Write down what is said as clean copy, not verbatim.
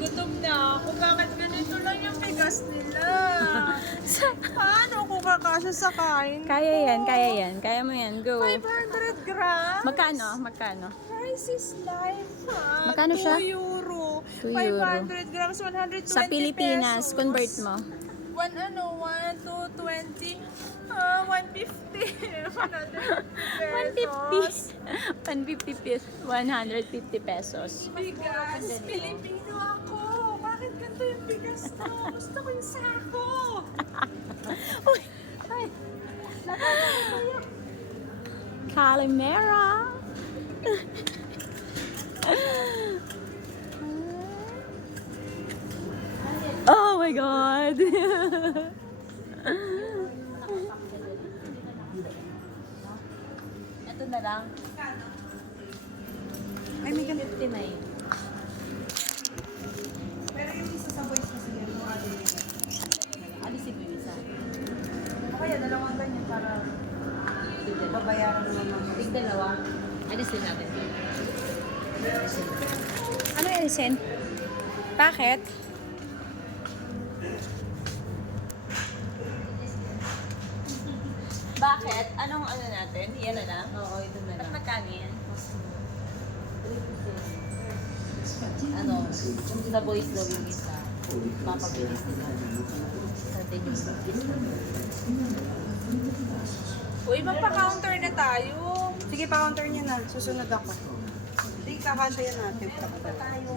gutom na ako. Bakit ganito lang yung bigas nila? Paano ako kakasya sa kain? Kaya yan, kaya yan. Kaya mo yan. Go. 500 grams? Magkano? Magkano? Price is life, ha? Magkano siya? 2 euro. 2 euro. 500 grams, 120 Sa Pilipinas, pesos. convert mo. 1, 220. 150. 150 pesos. 150 pesos. Bigas. Pilipino ako. Bakit ganito yung bigas to? Gusto ko yung sako. Uy! Ay! Calimera! Oh my God! Ito na lang. Ay, may ganito. 50 na yun. Pero yung isa sa boys kasi yun, yung ano yun. Alisin mo yung isa. O kaya dalawang ganyan para babayaran naman ng Tig dalawa. Alisin natin. Ano alisin? Bakit? Bakit? Anong ano natin? Yan na lang? Oo, ito na lang. Ba't magkano yan? Ano, sa boys daw yung isa, mapabilis nila. Sa atin yung isa. Uy, magpa-counter na tayo. Sige, pa-counter niya na. Susunod ako. Sige, kakasya yan natin. Pa tayo.